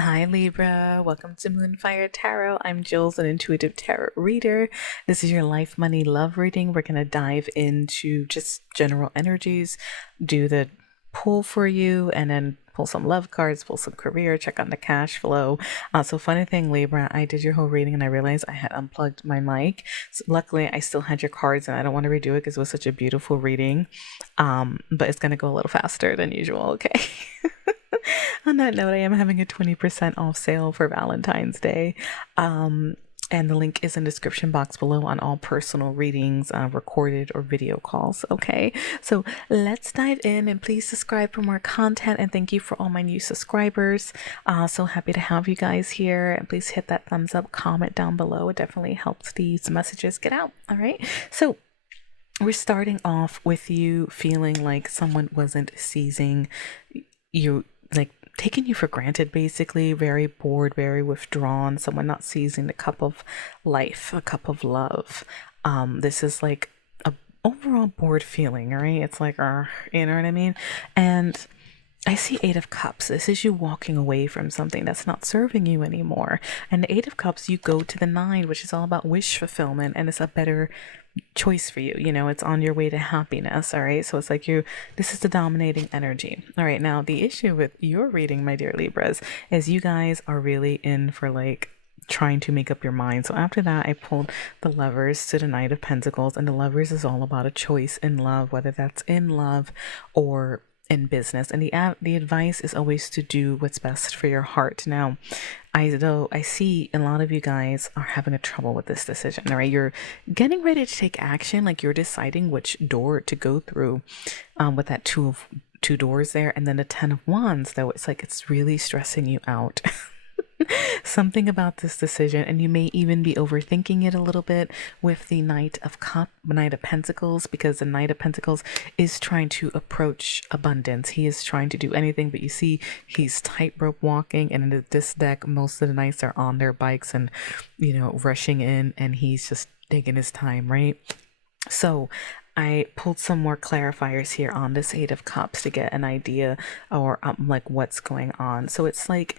Hi Libra, welcome to Moonfire Tarot. I'm Jules, an intuitive tarot reader. This is your life, money, love reading. We're going to dive into just general energies, do the pull for you, and then pull some love cards, pull some career, check on the cash flow. So funny thing, Libra, I did your whole reading and I realized I had unplugged my mic. So luckily, I still had your cards and I don't want to redo it because it was such a beautiful reading. But it's going to go a little faster than usual, okay? On that note, I am having a 20% off sale for Valentine's Day. And the link is in the description box below on all personal readings, recorded or video calls. Okay, so let's dive in, and please subscribe for more content. And thank you for all my new subscribers. So happy to have you guys here. And please hit that thumbs up, comment down below. It definitely helps these messages get out. All right, so we're starting off with you feeling like someone wasn't seizing you, like taking you for granted, basically. Very bored, very withdrawn, someone not seizing the cup of life, a cup of love. This is like a overall bored feeling, right? It's like, you know what I mean? And I see Eight of Cups. This is you walking away from something that's not serving you anymore. And the Eight of Cups, you go to the Nine, which is all about wish fulfillment, and it's a better choice for you. You know, it's on your way to happiness. All right, so it's like this is the dominating energy. All right, now the issue with your reading, my dear Libras, is you guys are really in for like trying to make up your mind. So after that, I pulled the Lovers to the Knight of Pentacles, and the Lovers is all about a choice in love, whether that's in love or in business. And the advice is always to do what's best for your heart. Now, I see a lot of you guys are having a trouble with this decision. All right, you're getting ready to take action, like you're deciding which door to go through, with that two doors there, and then the Ten of Wands, though it's like it's really stressing you out. Something about this decision, and you may even be overthinking it a little bit with the Knight of Pentacles, because the Knight of Pentacles is trying to approach abundance. He is trying to do anything, but you see he's tightrope walking, and in this deck most of the knights are on their bikes and, you know, rushing in, and he's just taking his time, right? So I pulled some more clarifiers here on this Eight of Cups to get an idea, or like what's going on. So it's like,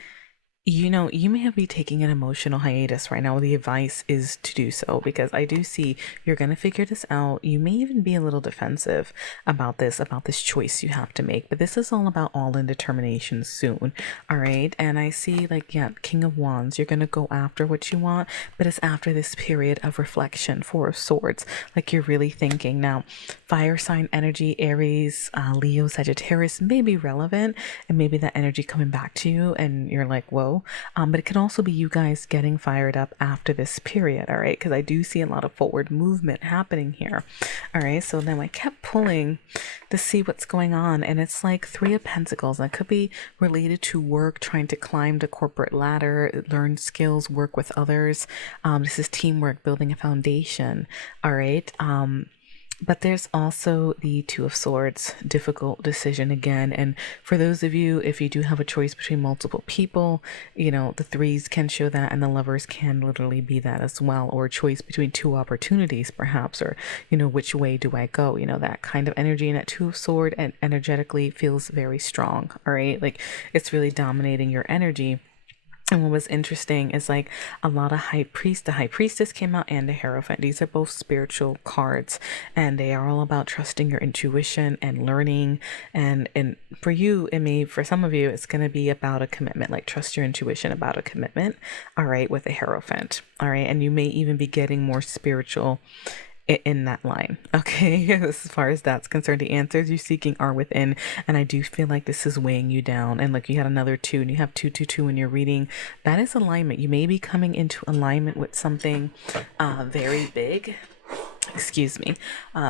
you know, you may have be taking an emotional hiatus right now. The advice is to do so, because I do see you're going to figure this out. You may even be a little defensive about this choice you have to make, but this is all about all-in determination soon. All right. And I see, like, yeah, King of Wands, you're going to go after what you want, but it's after this period of reflection. Four of Swords, like you're really thinking. Now, fire sign energy, Aries, Leo, Sagittarius may be relevant, and maybe that energy coming back to you and you're like, whoa. But it could also be you guys getting fired up after this period. All right, because I do see a lot of forward movement happening here. All right, so then I kept pulling to see what's going on, and it's like Three of Pentacles. That could be related to work, trying to climb the corporate ladder, learn skills, work with others. This is teamwork, building a foundation. All right. But there's also the Two of Swords, difficult decision again. And for those of you, if you do have a choice between multiple people, you know, the threes can show that, and the Lovers can literally be that as well. Or a choice between two opportunities, perhaps, or, you know, which way do I go? You know, that kind of energy. And that Two of Swords and energetically feels very strong. All right, like it's really dominating your energy. And what was interesting is like a lot of High Priest, the High Priestess came out, and the Hierophant. These are both spiritual cards, and they are all about trusting your intuition and learning. And for you, for some of you, it's going to be about a commitment, like trust your intuition about a commitment. All right, with the Hierophant. All right, and you may even be getting more spiritual in that line. Okay, as far as that's concerned, the answers you're seeking are within, and I do feel like this is weighing you down. And like you had another two, and you have 222 in your reading. That is alignment. You may be coming into alignment with something very big, excuse me,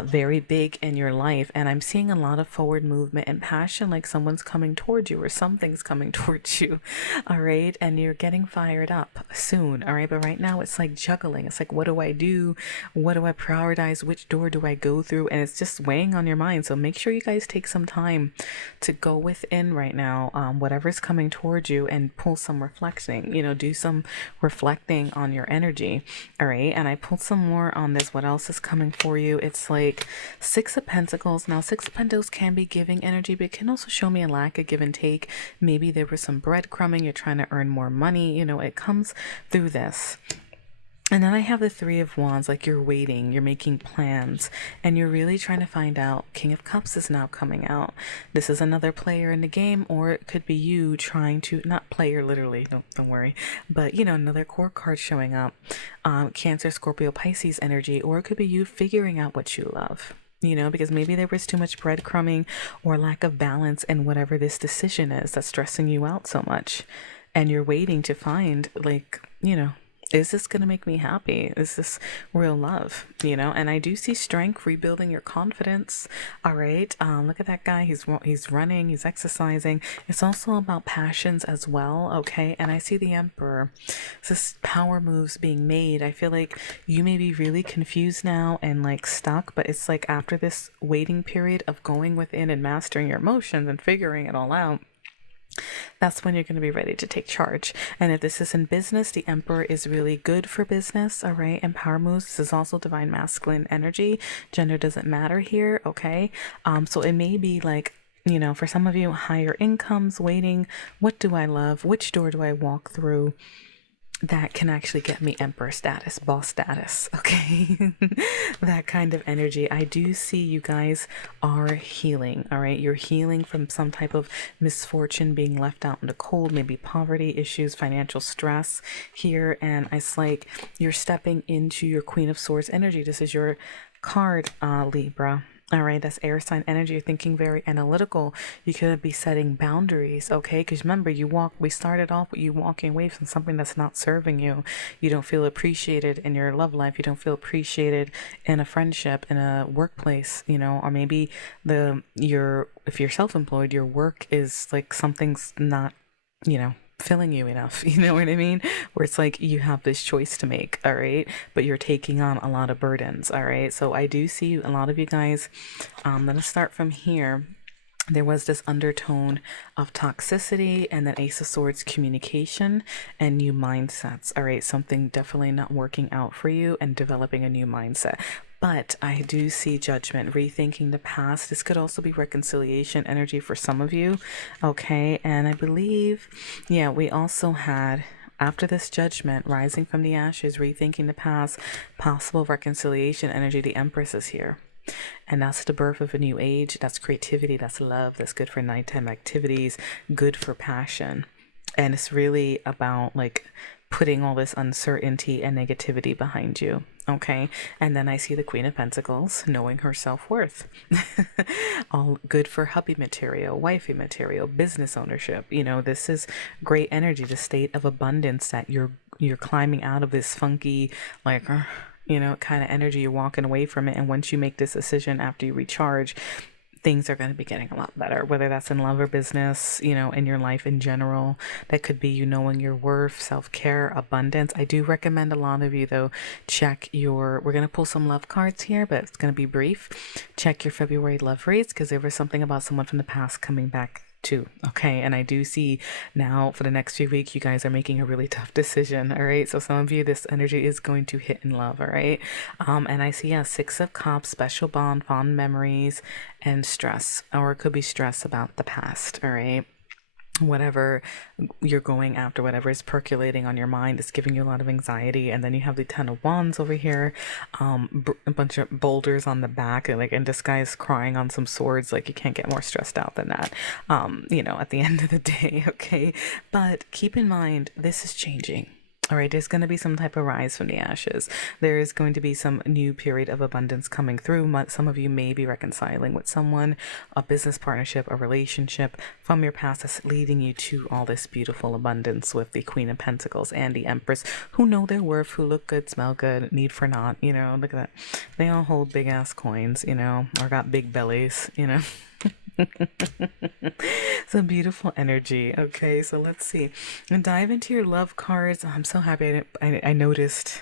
very big in your life. And I'm seeing a lot of forward movement and passion, like someone's coming towards you or something's coming towards you. All right, and you're getting fired up soon. All right, but right now it's like juggling. It's like, what do I do? What do I prioritize? Which door do I go through? And it's just weighing on your mind. So make sure you guys take some time to go within right now, whatever's coming towards you, and pull some reflecting, you know, do some reflecting on your energy. All right, and I pulled some more on this. What else is coming coming for you. It's like Six of Pentacles. Now, Six of Pentacles can be giving energy, but it can also show me a lack of give and take. Maybe there was some breadcrumbing. You're trying to earn more money. You know, it comes through this. And then I have the Three of Wands, like you're waiting, you're making plans, and you're really trying to find out. King of Cups is now coming out. This is another player in the game, or it could be you trying to, not player literally, don't worry, but you know, another core card showing up. Cancer, Scorpio, Pisces energy, or it could be you figuring out what you love. You know, because maybe there was too much breadcrumbing or lack of balance in whatever this decision is that's stressing you out so much. And you're waiting to find, like, you know, is this going to make me happy? Is this real love? You know, and I do see strength, rebuilding your confidence. All right. Look at that guy. He's running, he's exercising. It's also about passions as well. Okay. And I see the Emperor. This power moves being made. I feel like you may be really confused now and like stuck, but it's like after this waiting period of going within and mastering your emotions and figuring it all out, that's when you're going to be ready to take charge. And if this is in business, the Emperor is really good for business. All right. And power moves. This is also divine masculine energy. Gender doesn't matter here. Okay. So it may be like, you know, for some of you, higher incomes, waiting. What do I love? Which door do I walk through? That can actually get me Emperor status, boss status, okay? That kind of energy. I do see you guys are healing, all right? You're healing from some type of misfortune, being left out in the cold, maybe poverty issues, financial stress here. And it's like you're stepping into your Queen of Swords energy. This is your card, Libra. All right, that's air sign energy. You're thinking very analytical. You could be setting boundaries, okay? Because remember, we started off with you walking away from something that's not serving you. You don't feel appreciated in your love life. You don't feel appreciated in a friendship, in a workplace, you know, or maybe if you're self-employed, your work is like something's not, you know, filling you enough, you know what I mean? Where it's like you have this choice to make, all right, but you're taking on a lot of burdens, all right? So I do see a lot of you guys. I'm gonna start from here. There was this undertone of toxicity, and then Ace of Swords, communication and new mindsets. All right, something definitely not working out for you and developing a new mindset. But I do see judgment, rethinking the past. This could also be reconciliation energy for some of you. Okay, and I believe, yeah, we also had, after this judgment, rising from the ashes, rethinking the past, possible reconciliation energy. The Empress is here. And that's the birth of a new age. That's creativity. That's love. That's good for nighttime activities. Good for passion. And it's really about like putting all this uncertainty and negativity behind you. Okay. And then I see the Queen of Pentacles, knowing her self-worth. All good for hubby material, wifey material, business ownership. You know, this is great energy, the state of abundance that you're climbing out of this funky, like, you know, kind of energy. You're walking away from it. And once you make this decision after you recharge, things are going to be getting a lot better, whether that's in love or business, you know, in your life in general. That could be you knowing your worth, self-care, abundance. I do recommend a lot of you, though, check we're going to pull some love cards here, but it's going to be brief. Check your February love reads, because there was something about someone from the past coming back too. Okay. And I do see now for the next few weeks, you guys are making a really tough decision. All right. So some of you, this energy is going to hit in love. All right. And I see a Six of Cups, special bond, fond memories, and stress, or it could be stress about the past. All right. Whatever you're going after, whatever is percolating on your mind, is giving you a lot of anxiety. And then you have the Ten of Wands over here, a bunch of boulders on the back, and this guy's crying on some swords. Like, you can't get more stressed out than that, you know, at the end of the day. Okay, but keep in mind, this is changing. All right, there's going to be some type of rise from the ashes. There is going to be some new period of abundance coming through. Some of you may be reconciling with someone, a business partnership, a relationship from your past that's leading you to all this beautiful abundance with the Queen of Pentacles and the Empress, who know their worth, who look good, smell good, need for naught. You know, look at that. They all hold big ass coins, you know, or got big bellies, you know. It's a beautiful energy. Okay, so let's see and dive into your love cards. I'm so happy I noticed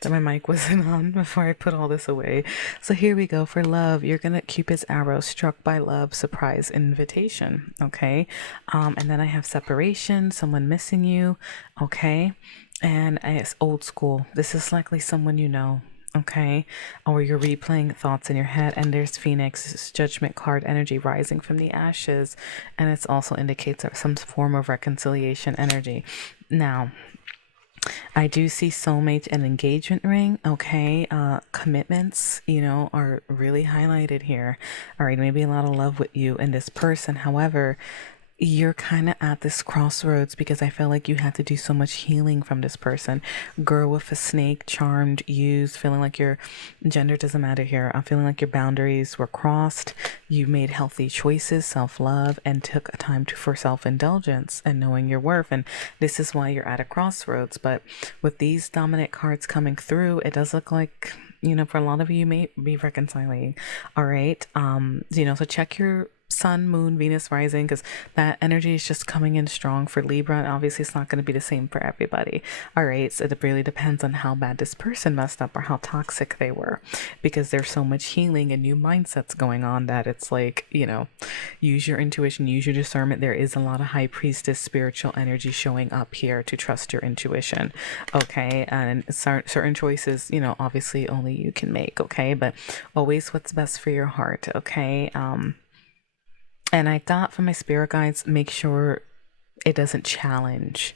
that my mic wasn't on before I put all this away. So here we go. For love, you're gonna Cupid's arrow, struck by love, surprise invitation. Okay, and then I have separation, someone missing you. Okay, and it's old school. This is likely someone you know. okay? Or you're replaying thoughts in your head, and there's Phoenix's Judgment card energy rising from the ashes, and it also indicates some form of reconciliation energy. Now, I do see soulmate and engagement ring, okay? Commitments, are really highlighted here. All right, maybe a lot of love with you and this person. However, you're kind of at this crossroads because I feel like you had to do so much healing from this person. Girl with a snake, charmed, used, feeling like your gender doesn't matter here. I'm feeling like your boundaries were crossed. You made healthy choices, self-love, and took a time for self-indulgence and knowing your worth. And this is why you're at a crossroads. But with these dominant cards coming through, it does look like, for a lot of you may be reconciling. All right. So check your sun, moon, Venus rising, because that energy is just coming in strong for Libra, and obviously it's not going to be the same for everybody. All right, so it really depends on how bad this person messed up or how toxic they were, because there's so much healing and new mindsets going on that it's like, use your intuition, use your discernment. There is a lot of high priestess spiritual energy showing up here to trust your intuition, okay? And certain choices, obviously only you can make, okay? But always what's best for your heart, okay? And I got from my spirit guides, make sure it doesn't challenge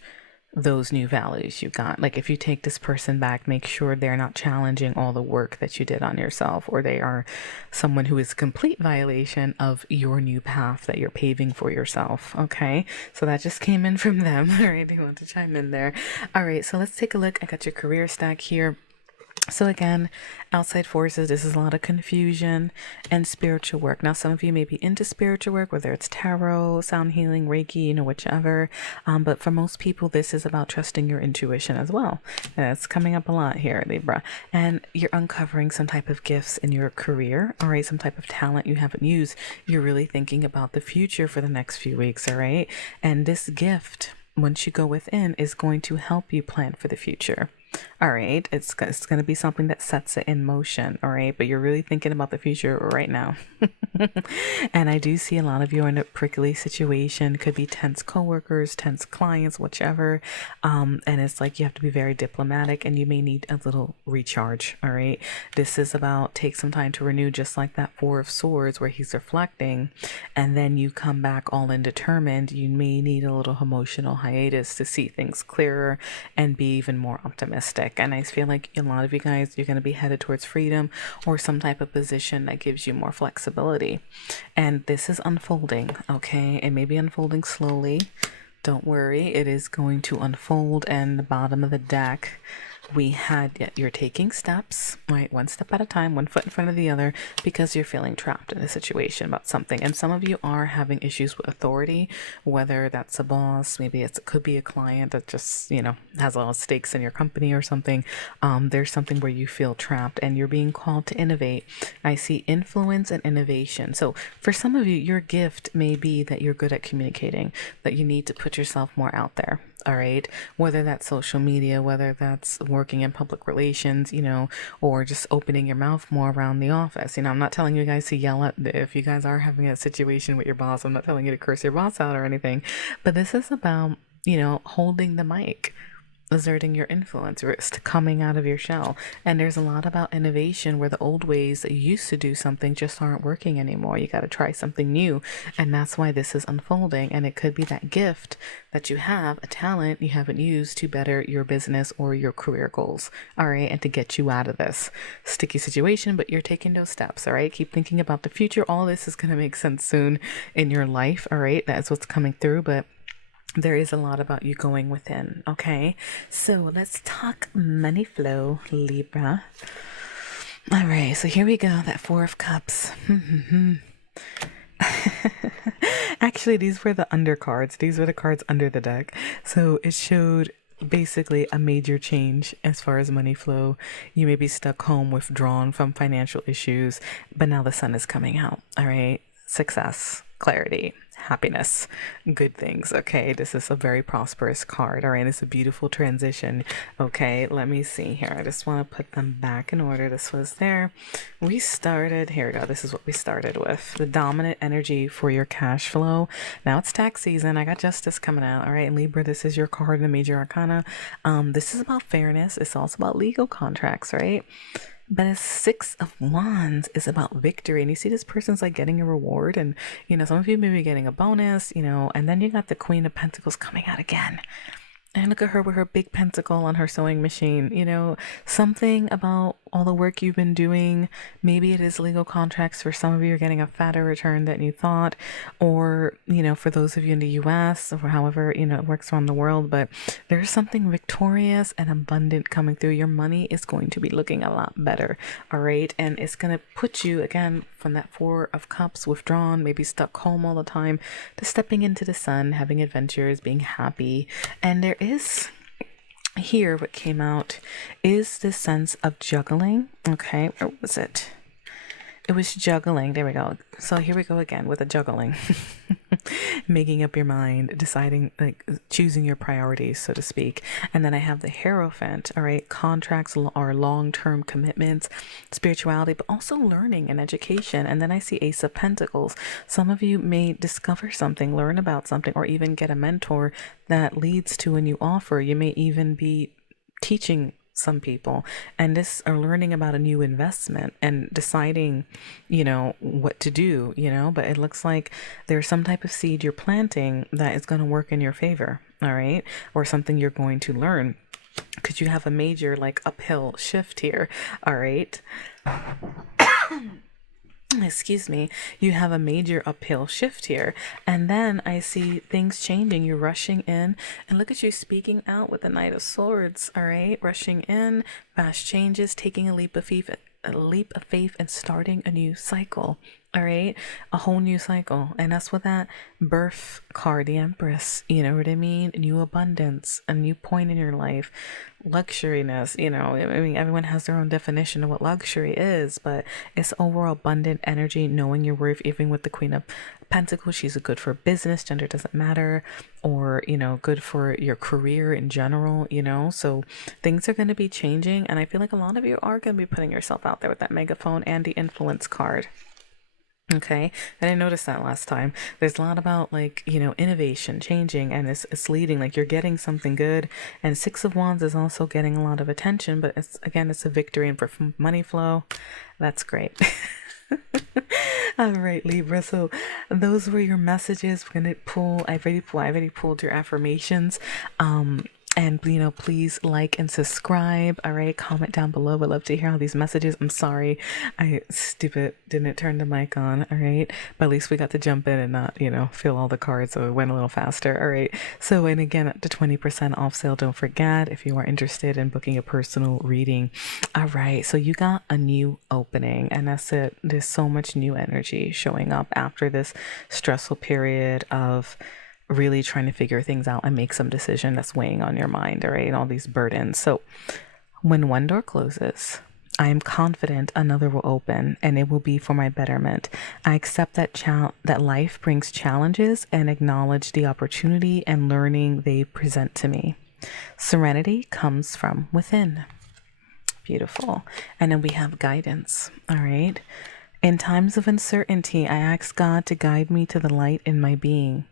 those new values you got. Like if you take this person back, make sure they're not challenging all the work that you did on yourself, or they are someone who is a complete violation of your new path that you're paving for yourself. Okay, so that just came in from them. All right, they want to chime in there. All right, so let's take a look. I got your career stack here. So again, outside forces, this is a lot of confusion and spiritual work. Now, some of you may be into spiritual work, whether it's tarot, sound healing, Reiki, whichever. But for most people, this is about trusting your intuition as well. And it's coming up a lot here, Libra. And you're uncovering some type of gifts in your career, all right? Some type of talent you haven't used. You're really thinking about the future for the next few weeks, all right? And this gift, once you go within, is going to help you plan for the future. All right, it's going to be something that sets it in motion, all right? But you're really thinking about the future right now. And I do see a lot of you are in a prickly situation. Could be tense coworkers, tense clients, whichever. And it's like you have to be very diplomatic, and you may need a little recharge, all right? This is about take some time to renew, just like that Four of Swords where he's reflecting, and then you come back all in determined. You may need a little emotional hiatus to see things clearer and be even more optimistic. And I feel like a lot of you guys, you're going to be headed towards freedom or some type of position that gives you more flexibility. And this is unfolding, okay? It may be unfolding slowly. Don't worry, it is going to unfold. And the bottom of the deck, we had you're taking steps, right? One step at a time, one foot in front of the other, because you're feeling trapped in a situation about something. And some of you are having issues with authority, whether that's a boss, maybe it could be a client that just, has a lot of stakes in your company or something. There's something where you feel trapped and you're being called to innovate. I see influence and innovation. So for some of you, your gift may be that you're good at communicating, that you need to put yourself more out there. All right, whether that's social media, whether that's working in public relations, or just opening your mouth more around the office. I'm not telling you guys to yell at, if you guys are having a situation with your boss, I'm not telling you to curse your boss out or anything, but this is about, holding the mic, asserting your influence, risk coming out of your shell. And there's a lot about innovation where the old ways that you used to do something just aren't working anymore. You got to try something new. And that's why this is unfolding. And it could be that gift that you have, a talent you haven't used to better your business or your career goals. All right. And to get you out of this sticky situation, but you're taking those steps. All right. Keep thinking about the future. All this is going to make sense soon in your life. All right. That's what's coming through. But there is a lot about you going within, okay? So let's talk money flow, Libra. All right, so here we go, that Four of Cups. Actually, these were the undercards. These were the cards under the deck. So it showed basically a major change as far as money flow. You may be stuck home, withdrawn from financial issues, but now the sun is coming out, all right? Success, clarity, happiness, good things. Okay, this is a very prosperous card. All right, it's a beautiful transition. Okay, let me see here. I just want to put them back in order. This was there. We started, here we go. This is what we started with. The dominant energy for your cash flow. Now it's tax season. I got justice coming out. All right, Libra, this is your card in the major arcana. This is about fairness. It's also about legal contracts, right? But a Six of Wands is about victory. And you see this person's like getting a reward. And, some of you may be getting a bonus, and then you got the Queen of Pentacles coming out again. And look at her with her big pentacle on her sewing machine. Something about all the work you've been doing. Maybe it is legal contracts. For some of you, you're getting a fatter return than you thought. Or, for those of you in the US or however, it works around the world. But there's something victorious and abundant coming through. Your money is going to be looking a lot better. All right. And it's going to put you, again, from that Four of Cups, withdrawn, maybe stuck home all the time, to stepping into the sun, having adventures, being happy. And there is here what came out is this sense of juggling. Okay, or was it? It was juggling. There we go. So here we go again with the juggling. Making up your mind, deciding, like choosing your priorities, so to speak. And then I have the Hierophant, all right, contracts or long-term commitments, spirituality, but also learning and education. And then I see Ace of Pentacles. Some of you may discover something, learn about something, or even get a mentor that leads to a new offer. You may even be teaching some people and this are learning about a new investment and deciding what to do, but it looks like there's some type of seed you're planting that is going to work in your favor, all right, or something you're going to learn, because you have a major like uphill shift here, all right. Excuse me, you have a major uphill shift here. And then I see things changing. You're rushing in, and look at you speaking out with the Knight of Swords. All right, rushing in, fast changes, taking a leap of faith and starting a new cycle. All right, a whole new cycle. And that's what that birth card, the Empress, you know what I mean? New abundance, a new point in your life, luxuriness, I mean, everyone has their own definition of what luxury is, but it's overall abundant energy, knowing your worth. Even with the Queen of Pentacles, she's good for business, gender doesn't matter, or, good for your career in general, so things are going to be changing. And I feel like a lot of you are going to be putting yourself out there with that megaphone and the influence card. Okay, I didn't notice that last time. There's a lot about like, innovation, changing, and it's leading, like you're getting something good. And Six of Wands is also getting a lot of attention, but it's a victory and for money flow. That's great. All right, Libra. So those were your messages. We're gonna pull. I've already pulled your affirmations. And, please like and subscribe. All right. Comment down below. I'd love to hear all these messages. I'm sorry. I didn't turn the mic on. All right. But at least we got to jump in and not, fill all the cards. So it went a little faster. All right. So, and again, the 20% off sale. Don't forget if you are interested in booking a personal reading. All right. So you got a new opening, and that's it. There's so much new energy showing up after this stressful period of really trying to figure things out and make some decision that's weighing on your mind, all right, and all these burdens. So when one door closes, I am confident another will open, and it will be for my betterment. I accept that life brings challenges and acknowledge the opportunity and learning they present to me. Serenity comes from within. Beautiful. And then we have guidance, all right. In times of uncertainty, I ask God to guide me to the light in my being.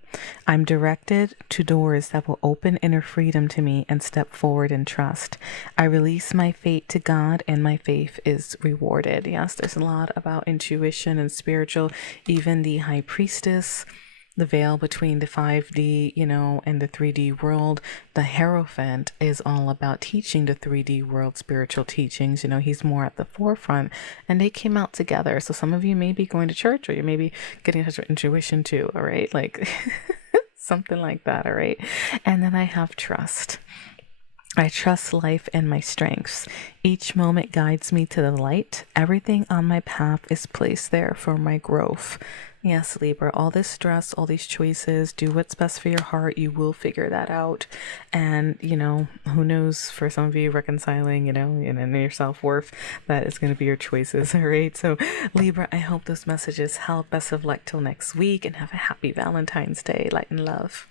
I'm directed to doors that will open inner freedom to me and step forward in trust. I release my fate to God, and my faith is rewarded. Yes, there's a lot about intuition and spiritual. Even the High Priestess, the veil between the 5D, and the 3D world. The Hierophant is all about teaching the 3D world spiritual teachings. He's more at the forefront, and they came out together. So some of you may be going to church, or you may be getting in touch with intuition too. All right. Like something like that. All right. And then I have trust. I trust life and my strengths. Each moment guides me to the light. Everything on my path is placed there for my growth. Yes, Libra, all this stress, all these choices, do what's best for your heart. You will figure that out. And, who knows, for some of you reconciling, and your self-worth, that is going to be your choices. All right. So Libra, I hope those messages help. Best of luck till next week, and have a happy Valentine's Day. Light and love.